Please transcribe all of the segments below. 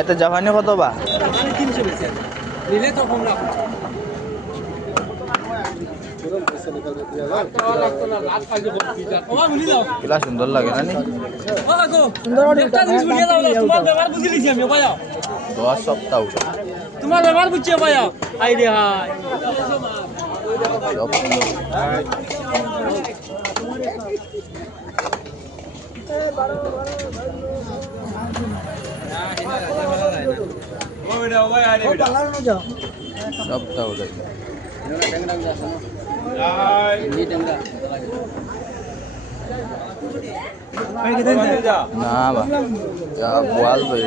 এটা জাপানি কত বা? 300 বেশি নিলে তো কম রাখো। কিলা সুন্দর লাগে না নি? দশ সপ্তাহ তোমার ব্যবহার বুঝছে ভাইয়া আই রে হাই সপ্তাহ না বা বোয়াল বই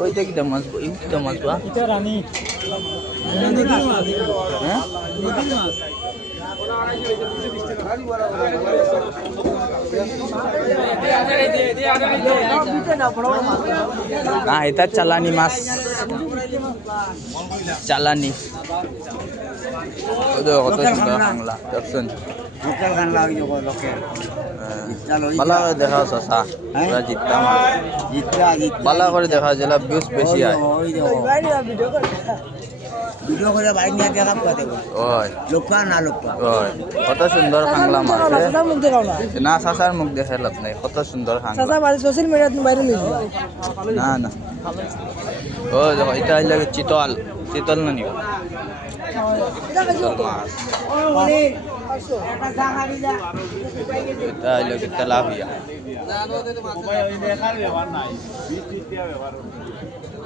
ওইটা কি মাছ এই কি মাছ বা এটা রানী নদীর মাছ হ্যাঁ নদীর মাছ না এটা চালানি মাছ চালানি কত সুন্দর বাংলা দেখছেন ভালো করে দেখা চাষা পুরা জিততা মাছ ভালো করে দেখা যেটা ভিউজ বেশি হয় ভিডিও করে বাইক নিয়ে দেখা পাতে ওই লোকা না লোকা ওই কত সুন্দর খাংলা মাছ না চাষার মুখ দেখে লাভ নাই কত সুন্দর খাংলা সোশ্যাল মিডিয়াত বাইরে না না ও দেখো এটা লাগে চিতল চিতল না নিও চিতল মাছ এটা লাগে তেলাপিয়া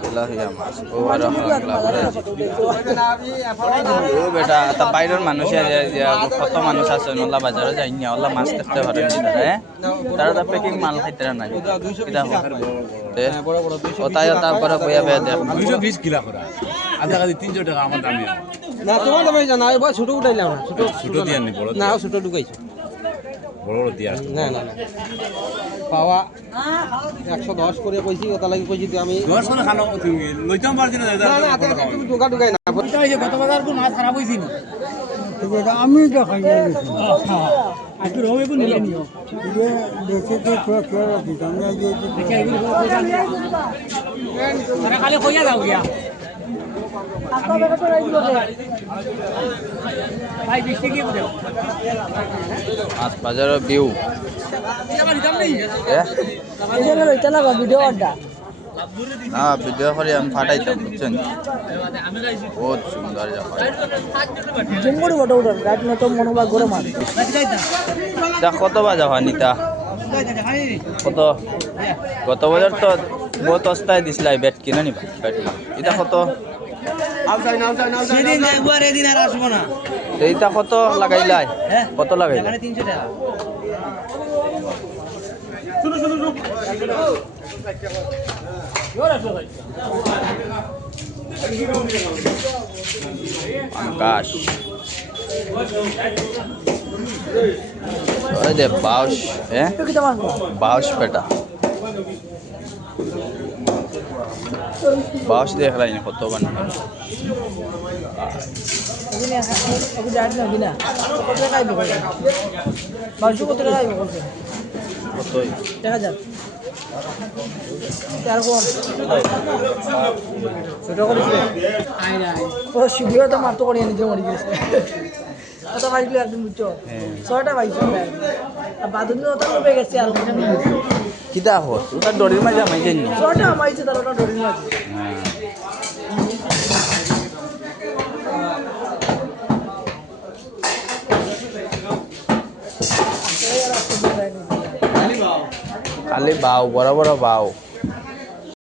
তেলাপিয়া মাছ ও আর ও বেটা তা বাইরের মানুষ কত মানুষ আছে নলা বাজারে যাই না ওলা মাছ দেখতে পারেন তারা তা প্যাকিং মাল খাইতে নাই ওটাই তারপরে কইয়া বে দেখ 220 কিলো করে আধা কেজি 300 টাকা আমার দামে না তোমার দামে জানা ভাই ছোট উঠাইলাম না ছোট দিয়ে নি বড় না ছোট ঢুকাইছো বড় বড় দিয়া না না না পাওয়া 110 করে কইছি ওটা লাগি কইছি আমি 10 করে খানো তুমি লইতাম পারছি না না না তুমি ঢুকা ঢুকাই না গত বাজার কোন মাছ খারাপ হইছি না আমি তো খাই না আজকে রবে কো নিলে নিও দেখে তো থোড়া দিতাম না যে দেখে এগুলো তারা খালি কইয়া দাও গিয়া ভাই বৃষ্টি কি দেও মাছ বাজারের ভিউ না ভিডিও করে আমি ফাটাইতাম বুঝছেন বহুত সুন্দর দেখ কত বাজা হয় নিতা কত গত বাজার তো বহুত অস্তায় দিছিলাই বেট কিনে নিবা বেট এটা কত সেদিন যাইবো আর এদিন আর আসবো না এইটা কত লাগাইলাই কত লাগাইলাই 300 টাকা আকাশ ওই দে বাউশ বাউশ বেটা बाउश देख रहा है खुद तो बन শিবির তো মারতো করিয়ে নিজে মরি গেছে ওটা ভাইগুলো একদিন বুঝছো 6টা ভাইছো বাদুন ওটা কমে গেছে আর কিটা হো ওটা ডরির মাঝে মাইছে নি 6টা মাইছে তার ওটা ডরির মাঝে খালি বাও বড় বড় বাও